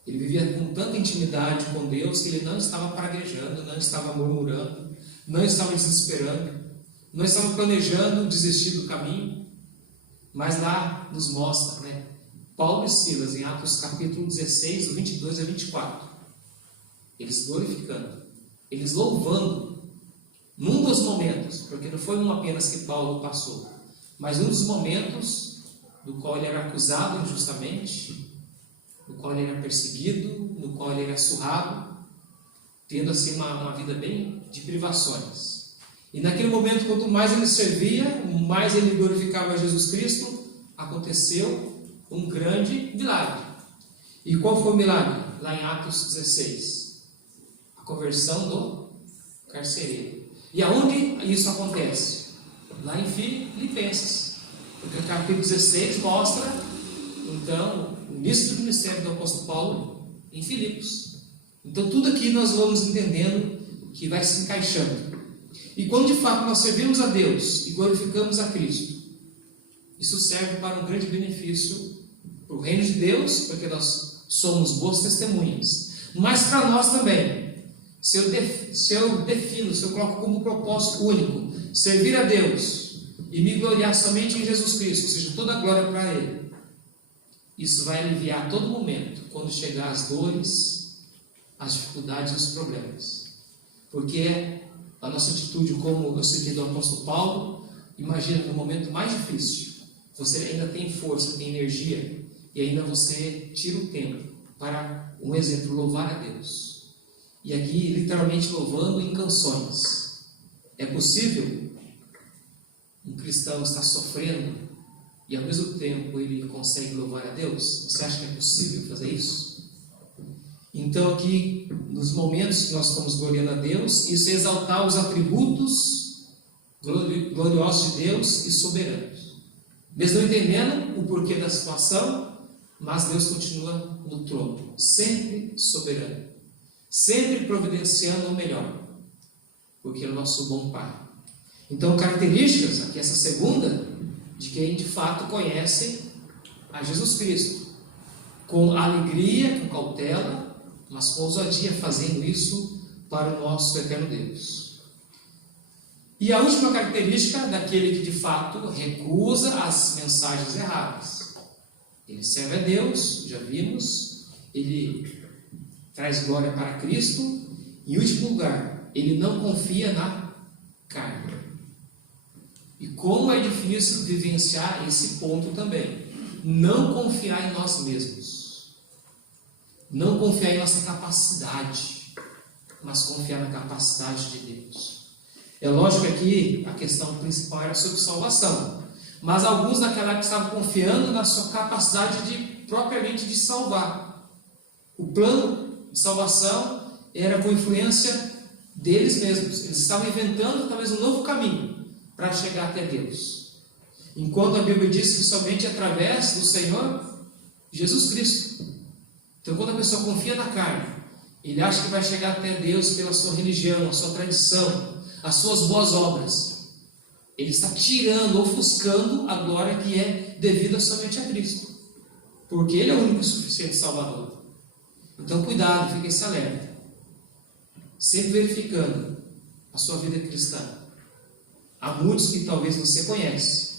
Ele vivia com tanta intimidade com Deus que ele não estava praguejando, não estava murmurando, não estava desesperando, não estava planejando desistir do caminho. Mas lá nos mostra, Paulo e Silas, em Atos capítulo 16, do 22 a 24, eles glorificando, eles louvando, num dos momentos, porque não foi um apenas que Paulo passou, mas um dos momentos do qual ele era acusado injustamente, no qual ele era perseguido, no qual ele era surrado, tendo assim uma vida bem de privações. E naquele momento, quanto mais ele servia, mais ele glorificava Jesus Cristo, aconteceu um grande milagre. E qual foi o milagre? Lá em Atos 16, a conversão do carcereiro. E aonde isso acontece? Lá em Filipenses. Porque o capítulo 16 mostra, então, o início do ministério do apóstolo Paulo em Filipos. Então, tudo aqui nós vamos entendendo que vai se encaixando. E quando de fato nós servimos a Deus e glorificamos a Cristo, isso serve para um grande benefício para o reino de Deus, porque nós somos boas testemunhas, mas para nós também. Se eu defino, se eu coloco como propósito único servir a Deus e me gloriar somente em Jesus Cristo, ou seja, toda a glória para Ele, isso vai aliviar a todo momento, quando chegar as dores, as dificuldades e os problemas. Porque a nossa atitude, como eu citei do apóstolo Paulo, imagina no momento mais difícil, você ainda tem força, tem energia, e ainda você tira o tempo para, um exemplo, louvar a Deus. E aqui, literalmente, louvando em canções. É possível um cristão estar sofrendo e, ao mesmo tempo, ele consegue louvar a Deus? Você acha que é possível fazer isso? Então, aqui, nos momentos que nós estamos gloriando a Deus, isso é exaltar os atributos gloriosos de Deus e soberanos. Mesmo não entendendo o porquê da situação, mas Deus continua no trono, sempre soberano, sempre providenciando o melhor, porque é o nosso bom Pai. Então, características, aqui essa segunda, de quem de fato conhece a Jesus Cristo, com alegria, com cautela, mas com ousadia, fazendo isso para o nosso eterno Deus. E a última característica daquele que de fato recusa as mensagens erradas. Ele serve a Deus, já vimos, ele traz glória para Cristo. Em último lugar, ele não confia na carne. E como é difícil vivenciar esse ponto também. Não confiar em nós mesmos. Não confiar em nossa capacidade, mas confiar na capacidade de Deus. É lógico que aqui a questão principal era sobre salvação. Mas alguns naquela época estavam confiando na sua capacidade propriamente de salvar. O plano de salvação era com influência deles mesmos. Eles estavam inventando talvez um novo caminho para chegar até Deus. Enquanto a Bíblia diz que somente através do Senhor Jesus Cristo. Então, quando a pessoa confia na carne, ele acha que vai chegar até Deus pela sua religião, a sua tradição, as suas boas obras. Ele está tirando, ofuscando a glória que é devida somente a Cristo. Porque Ele é o único e suficiente Salvador. Então, cuidado, fique esse alerta. Sempre verificando a sua vida cristã. Há muitos que talvez você conhece,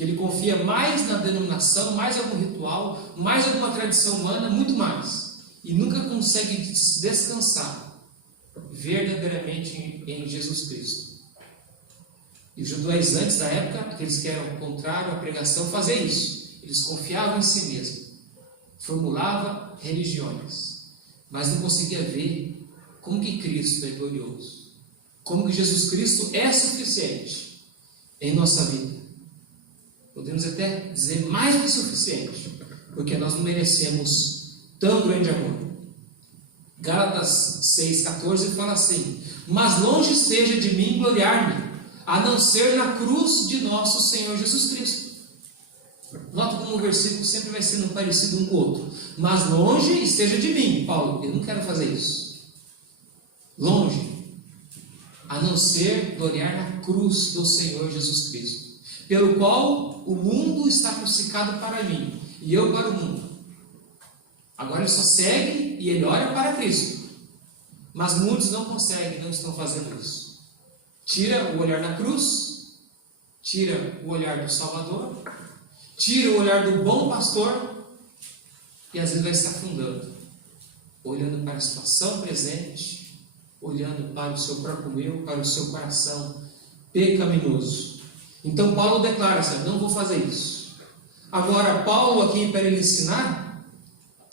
que ele confia mais na denominação, mais algum ritual, mais alguma tradição humana, muito mais, e nunca consegue descansar verdadeiramente em Jesus Cristo. E os judaizantes da época, aqueles que eram contrários à pregação, faziam isso. Eles confiavam em si mesmos, formulavam religiões, mas não conseguia ver como que Cristo é glorioso, como que Jesus Cristo é suficiente em nossa vida. Podemos até dizer mais do que suficiente, porque nós não merecemos tão grande amor. Gálatas 6,14 fala assim: mas longe esteja de mim gloriar-me, a não ser na cruz de nosso Senhor Jesus Cristo. Nota como o versículo sempre vai sendo parecido um com o outro. Mas longe esteja de mim, Paulo, eu não quero fazer isso. Longe, a não ser gloriar na cruz do Senhor Jesus Cristo, pelo qual o mundo está crucificado para mim, e eu para o mundo. Agora ele só segue e ele olha para Cristo. Mas muitos não conseguem, não estão fazendo isso. Tira o olhar na cruz, tira o olhar do Salvador, tira o olhar do bom pastor, e às vezes vai se afundando, olhando para a situação presente, olhando para o seu próprio eu, para o seu coração pecaminoso. Então Paulo declara assim: não vou fazer isso. Agora Paulo aqui, para ele ensinar,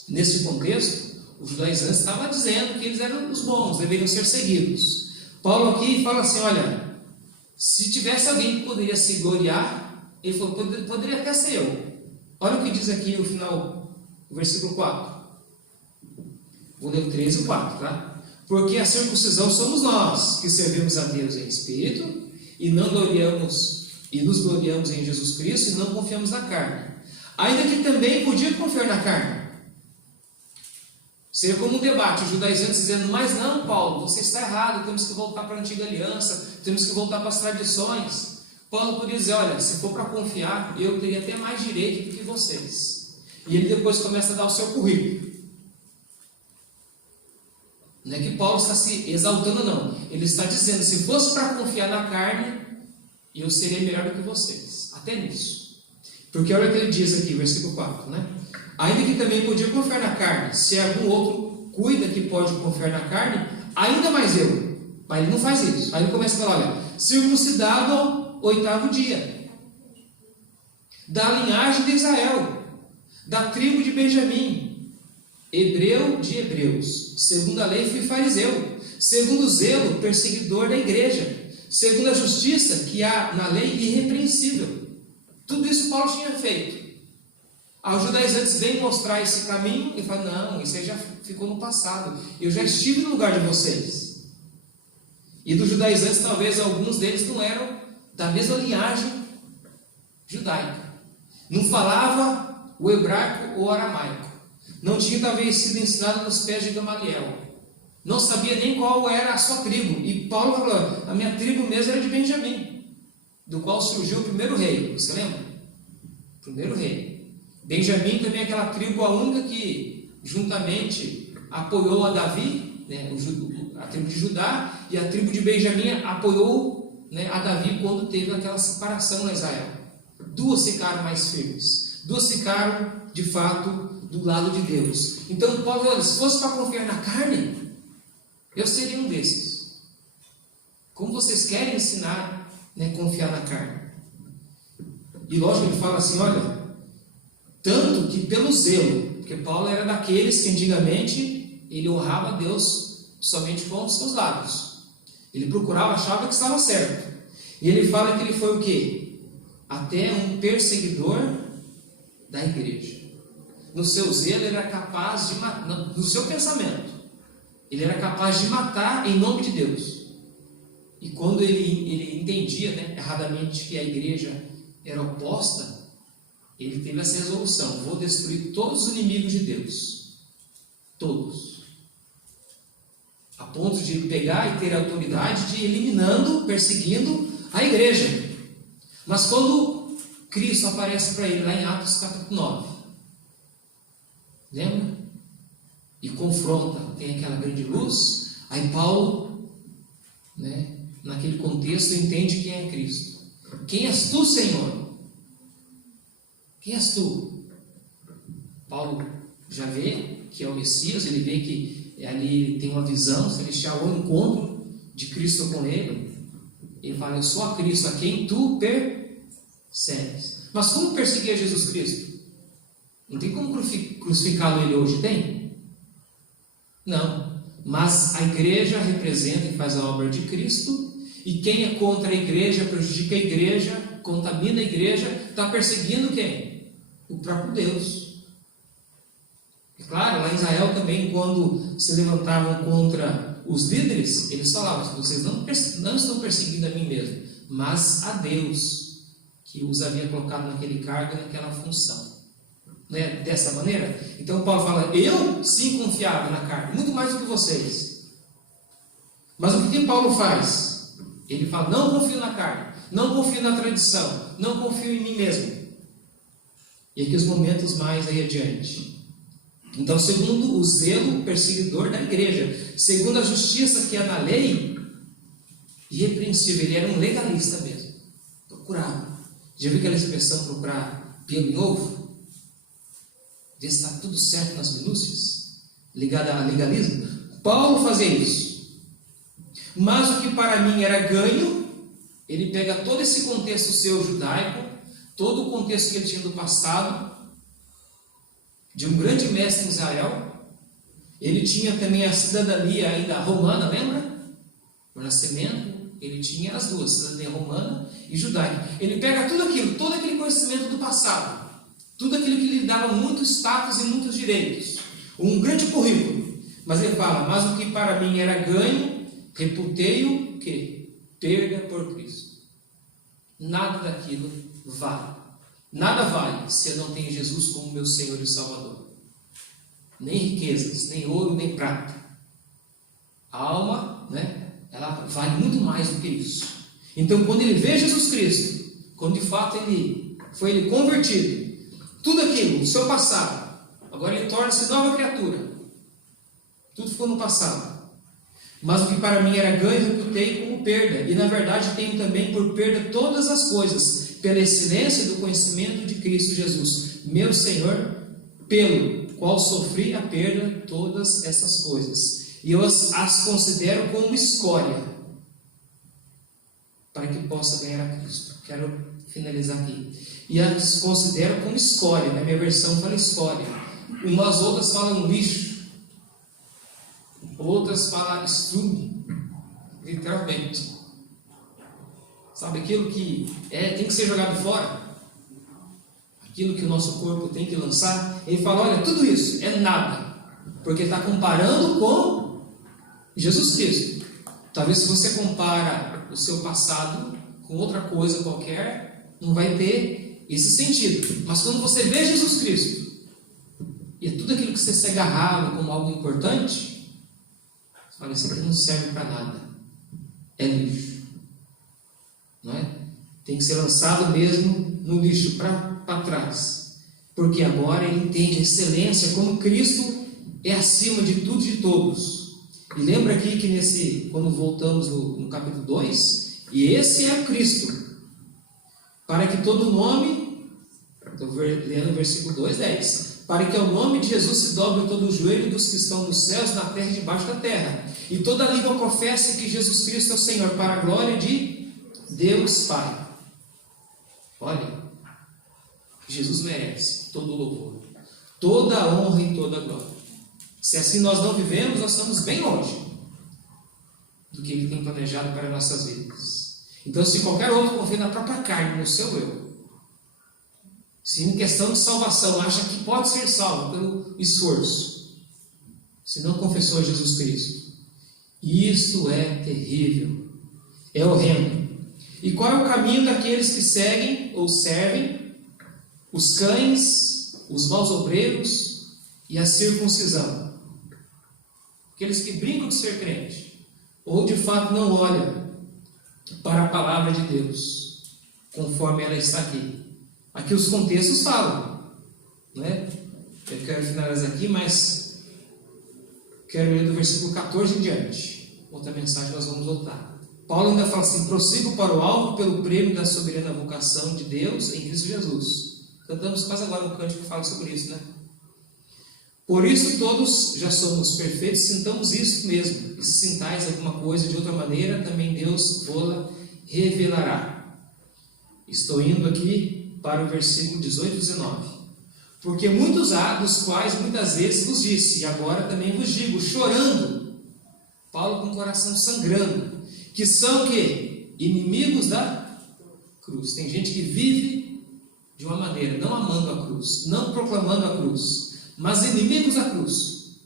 nesse contexto, os judaizantes estavam dizendo que eles eram os bons, deveriam ser seguidos. Paulo aqui fala assim: olha, se tivesse alguém que poderia se gloriar, ele falou, poderia até ser eu. Olha o que diz aqui no final, o versículo 4. Vou ler o 13 e o 4, tá? Porque a circuncisão somos nós, que servimos a Deus em espírito, e nos gloriamos em Jesus Cristo, e não confiamos na carne. Ainda que também podia confiar na carne. Seria como um debate, os judaizantes dizendo: mas não, Paulo, você está errado, temos que voltar para a antiga aliança, temos que voltar para as tradições. Paulo podia dizer: olha, se for para confiar, eu teria até mais direito do que vocês. E ele depois começa a dar o seu currículo. Não é que Paulo está se exaltando, não. Ele está dizendo: se fosse para confiar na carne, eu seria melhor do que vocês. Até nisso. Porque olha o que ele diz aqui, versículo 4, né? Ainda que também podia confiar na carne, se algum outro cuida que pode confiar na carne, ainda mais eu. Mas ele não faz isso. Aí ele começa a falar: olha, circuncidado ao 8º dia, da linhagem de Israel, da tribo de Benjamim, hebreu de hebreus, segundo a lei fui fariseu, segundo o zelo, perseguidor da igreja, segundo a justiça que há na lei, irrepreensível. Tudo isso Paulo tinha feito. Os judaizantes vêm mostrar esse caminho e falam: não, isso aí já ficou no passado, eu já estive no lugar de vocês. E dos judaizantes, talvez alguns deles não eram da mesma linhagem judaica, não falava o hebraico ou o aramaico, não tinha talvez sido ensinado nos pés de Gamaliel, não sabia nem qual era a sua tribo. E Paulo falou: a minha tribo mesmo era de Benjamim, do qual surgiu o primeiro rei. Você lembra? Primeiro rei. Benjamim também é aquela tribo a única que juntamente apoiou a Davi, né, a tribo de Judá, e a tribo de Benjamim apoiou, né, a Davi quando teve aquela separação na Israel. Duas ficaram mais firmes, duas ficaram de fato do lado de Deus. Então Paulo falou: se fosse para confiar na carne, eu seria um desses. Como vocês querem ensinar, né, confiar na carne? E lógico, ele fala assim: olha, tanto que pelo zelo, porque Paulo era daqueles que antigamente ele honrava a Deus somente com os seus lábios. Ele procurava, achava que estava certo. E ele fala que ele foi o quê? Até um perseguidor da igreja. No seu zelo ele era capaz de matar, no seu pensamento, ele era capaz de matar em nome de Deus. E quando ele entendia, né, erradamente, que a igreja era oposta, ele teve essa resolução: vou destruir todos os inimigos de Deus. Todos. A ponto de pegar e ter a autoridade de ir eliminando, perseguindo a igreja. Mas quando Cristo aparece para ele lá em Atos capítulo 9, lembra? E confronta, tem aquela grande luz. Aí Paulo, né, naquele contexto, entende quem é Cristo. Quem és tu, Senhor? Quem és tu? Paulo já vê que é o Messias, ele vê que ali tem uma visão celestial, um encontro de Cristo com ele. Ele fala, eu sou a Cristo, a quem tu persegues. Mas como perseguir Jesus Cristo? Não tem como crucificá-lo ele hoje, tem? Não. Mas a igreja representa e faz a obra de Cristo, e quem é contra a igreja, prejudica a igreja, contamina a igreja, está perseguindo quem? O próprio Deus. É claro, lá em Israel também, quando se levantavam contra os líderes, eles falavam, vocês não estão perseguindo a mim mesmo, mas a Deus, que os havia colocado naquele cargo, naquela função. Não é dessa maneira? Então Paulo fala, eu sim confiava na carne, muito mais do que vocês. Mas o que Paulo faz? Ele fala, não confio na carne, não confio na tradição, não confio em mim mesmo. E aqui os momentos mais aí adiante. Então, segundo o zelo perseguidor da igreja, segundo a justiça que é na lei, irrepreensível, ele era um legalista mesmo, procurava. Já viu aquela expressão procurar pelo em ovo? Ver se está tudo certo nas minúcias, ligada a legalismo. Paulo fazia isso. Mas o que para mim era ganho, ele pega todo esse contexto seu judaico, todo o contexto que ele tinha do passado, de um grande mestre em Israel. Ele tinha também a cidadania ainda romana, lembra? O nascimento, ele tinha as duas, cidadania romana e judaica. Ele pega tudo aquilo, todo aquele conhecimento do passado, tudo aquilo que lhe dava muito status e muitos direitos, um grande currículo. Mas ele fala, mas o que para mim era ganho, reputei-o que perda por Cristo. Nada daquilo vale. Nada vale se eu não tenho Jesus como meu Senhor e Salvador. Nem riquezas, nem ouro, nem prata. A alma, né, ela vale muito mais do que isso. Então, quando ele vê Jesus Cristo, quando de fato ele foi convertido, tudo aquilo, o seu passado, agora ele torna-se nova criatura. Tudo ficou no passado. Mas o que para mim era ganho, reputei como perda. E na verdade tenho também por perda todas as coisas, pela excelência do conhecimento de Cristo Jesus, meu Senhor, pelo qual sofri a perda todas essas coisas. E eu as considero como escória, para que possa ganhar a Cristo. Quero finalizar aqui. E as considero como escória, na minha versão fala escória. Umas outras falam lixo, outras falam estrume, literalmente. Sabe aquilo que tem que ser jogado fora? Aquilo que o nosso corpo tem que lançar? Ele fala, olha, tudo isso é nada, porque está comparando com Jesus Cristo. Talvez se você compara o seu passado com outra coisa qualquer, não vai ter esse sentido. Mas quando você vê Jesus Cristo, e é tudo aquilo que você se agarrava como algo importante, você fala, isso aqui não serve para nada, é lixo. Não é? Tem que ser lançado mesmo no lixo, para trás, porque agora ele entende a excelência, como Cristo é acima de tudo e de todos. E lembra aqui que quando voltamos no capítulo 2, e esse é o Cristo, para que todo nome, estou lendo o versículo 2:10, para que ao nome de Jesus se dobre todo o joelho dos que estão nos céus, na terra e debaixo da terra, e toda língua professe que Jesus Cristo é o Senhor, para a glória de Deus Pai. Olha, Jesus merece todo o louvor, toda a honra e toda a glória. Se assim nós não vivemos, nós estamos bem longe do que Ele tem planejado para nossas vidas. Então, se qualquer outro confia na própria carne, no seu eu, se em questão de salvação acha que pode ser salvo pelo esforço, se não confessou Jesus Cristo, isto é terrível, é horrendo. E qual é o caminho daqueles que seguem ou servem os cães, os maus obreiros e a circuncisão? Aqueles que brincam de ser crente, ou de fato não olham para a palavra de Deus, conforme ela está aqui. Aqui os contextos falam, né? Eu quero finalizar aqui, mas quero ler do versículo 14 em diante. Outra mensagem nós vamos voltar. Paulo ainda fala assim: prossigo para o alvo pelo prêmio da soberana vocação de Deus em Cristo Jesus. Cantamos quase agora um cântico que fala sobre isso, né? Por isso todos já somos perfeitos, sintamos isso mesmo. E se sintais alguma coisa de outra maneira, também Deus vô-la revelará. Estou indo aqui para o versículo 18 e 19. Porque muitos há, dos quais muitas vezes vos disse, e agora também vos digo, chorando, Paulo com o coração sangrando, que são o quê? Inimigos da cruz. Tem gente que vive de uma maneira, não amando a cruz, não proclamando a cruz, mas inimigos da cruz.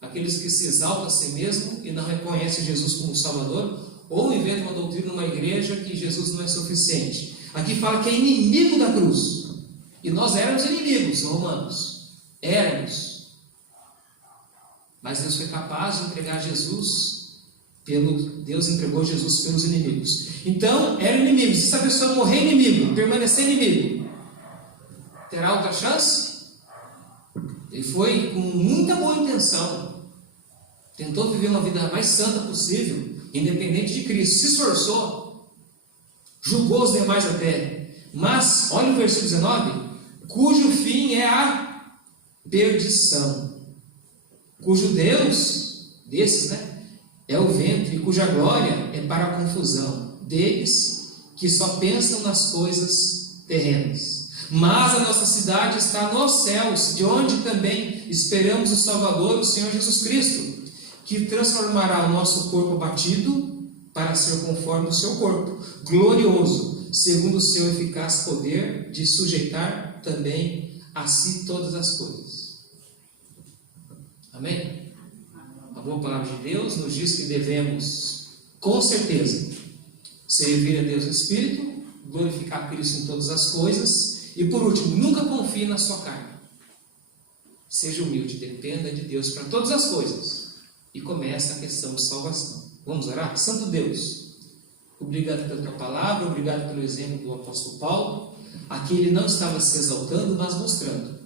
Aqueles que se exaltam a si mesmo e não reconhecem Jesus como Salvador, ou inventam uma doutrina numa igreja que Jesus não é suficiente. Aqui fala que é inimigo da cruz. E nós éramos inimigos, romanos. Éramos. Mas Deus foi capaz de entregar Jesus Deus entregou Jesus pelos inimigos. Então, eram inimigos. Se essa pessoa morrer inimigo, permanecer inimigo, terá outra chance? Ele foi com muita boa intenção. Tentou viver uma vida mais santa possível, independente de Cristo. Se esforçou. Julgou os demais até. Mas, olha o versículo 19. Cujo fim é a perdição. Cujo Deus, desses, né? É o ventre, cuja glória é para a confusão deles que só pensam nas coisas terrenas. Mas a nossa cidade está nos céus, de onde também esperamos o Salvador, o Senhor Jesus Cristo, que transformará o nosso corpo abatido para ser conforme o seu corpo, glorioso, segundo o seu eficaz poder de sujeitar também a si todas as coisas. Amém? A boa palavra de Deus nos diz que devemos, com certeza, servir a Deus no Espírito, glorificar Cristo em todas as coisas, e por último, nunca confie na sua carne. Seja humilde, dependa de Deus para todas as coisas. E começa a questão de salvação. Vamos orar? Santo Deus, obrigado pela tua palavra, obrigado pelo exemplo do apóstolo Paulo. Aqui ele não estava se exaltando, mas mostrando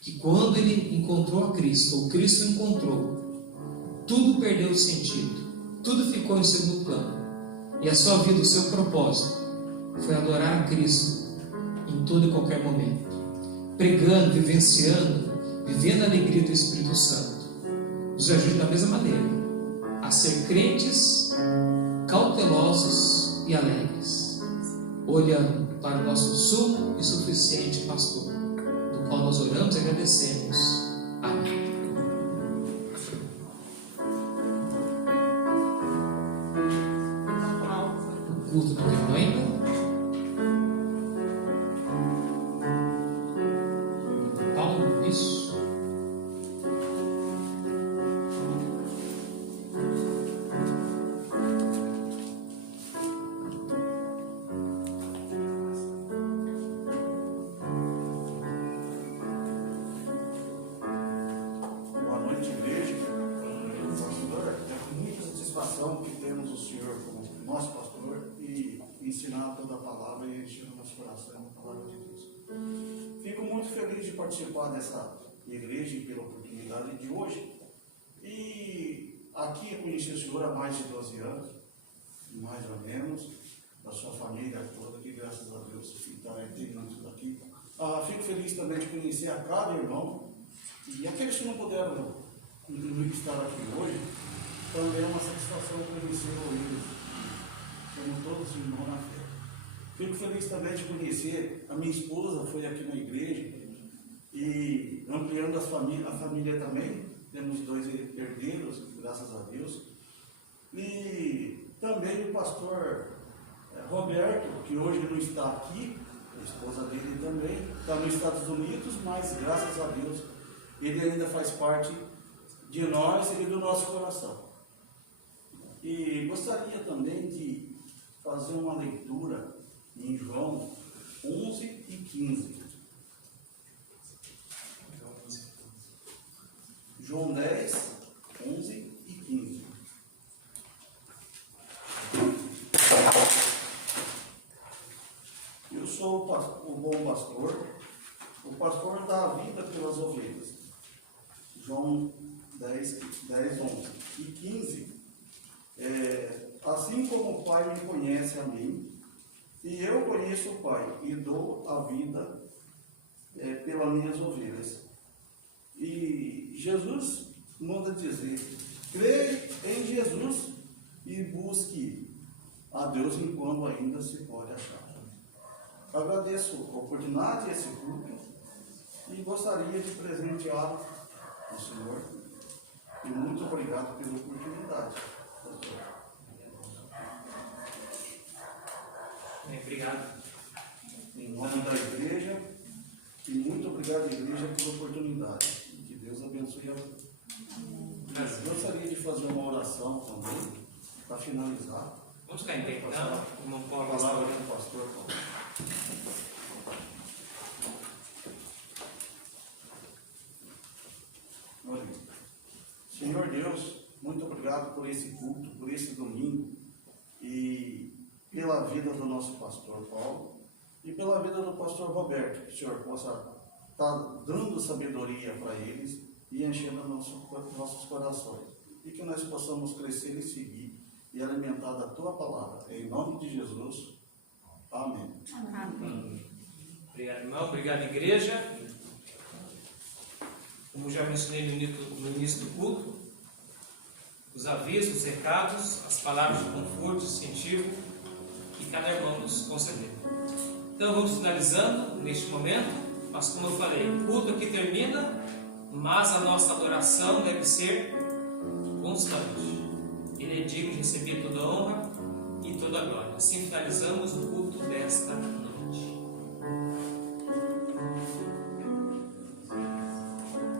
que quando ele encontrou a Cristo, ou Cristo encontrou, tudo perdeu o sentido, tudo ficou em segundo plano. E a sua vida, o seu propósito, foi adorar a Cristo em todo e qualquer momento, pregando, vivenciando, vivendo a alegria do Espírito Santo. Nos ajude da mesma maneira a ser crentes cautelosos e alegres, olhando para o nosso sumo e suficiente pastor, do qual nós oramos e agradecemos. Amém. O culto não terminou ainda? Isso. Boa noite, igreja. Pastor, é com muita satisfação que temos o Senhor como nosso pastor e ensinar toda a palavra e encher o nosso coração com a palavra de Deus. Fico muito feliz de participar dessa igreja e pela oportunidade de hoje. E aqui eu conheci o Senhor há mais de 12 anos, mais ou menos, da sua família toda, que graças a Deus tem muitos aqui. Fico feliz também de conhecer a cada irmão, e aqueles que não puderam estar aqui hoje, também é uma satisfação conhecer eles. Somos todos irmãos na fé. Fico feliz também de conhecer a minha esposa, foi aqui na igreja, e ampliando a família também, temos 2 herdeiros, graças a Deus, e também o pastor Roberto, que hoje não está aqui, a esposa dele também, está nos Estados Unidos, mas graças a Deus, ele ainda faz parte de nós e do nosso coração. E gostaria também de fazer uma leitura em João 11 e 15. João 10, 11 e 15. Eu sou o bom pastor, o pastor dá a vida pelas ovelhas. João 10, 11 e 15. Assim como o Pai me conhece a mim, e eu conheço o Pai, e dou a vida pelas minhas ovelhas. E Jesus manda dizer: creia em Jesus e busque a Deus enquanto ainda se pode achar. Eu agradeço a oportunidade desse culto e gostaria de presentear o Senhor. E muito obrigado pela oportunidade. Obrigado. Em nome da igreja, e muito obrigado, igreja, pela oportunidade. E que Deus abençoe a vida. Eu gostaria de fazer uma oração também, para finalizar. Vamos ficar em pé, então. Irmão A Paulo, palavra do pastor Paulo. Olha, Senhor Deus, muito obrigado por esse culto, por esse domingo e pela vida do nosso pastor Paulo e pela vida do pastor Roberto, que o Senhor possa estar dando sabedoria para eles e enchendo nossos corações. E que nós possamos crescer e seguir e alimentar da Tua palavra. Em nome de Jesus. Amém. Obrigado, irmão. Obrigado, igreja. Como já mencionei no início do culto, os avisos, os recados, as palavras de conforto, de incentivo que cada irmão nos concedeu. Então vamos finalizando neste momento, mas como eu falei, o culto aqui termina, mas a nossa adoração deve ser constante. Ele é digno de receber toda a honra e toda a glória. Assim finalizamos o culto desta noite.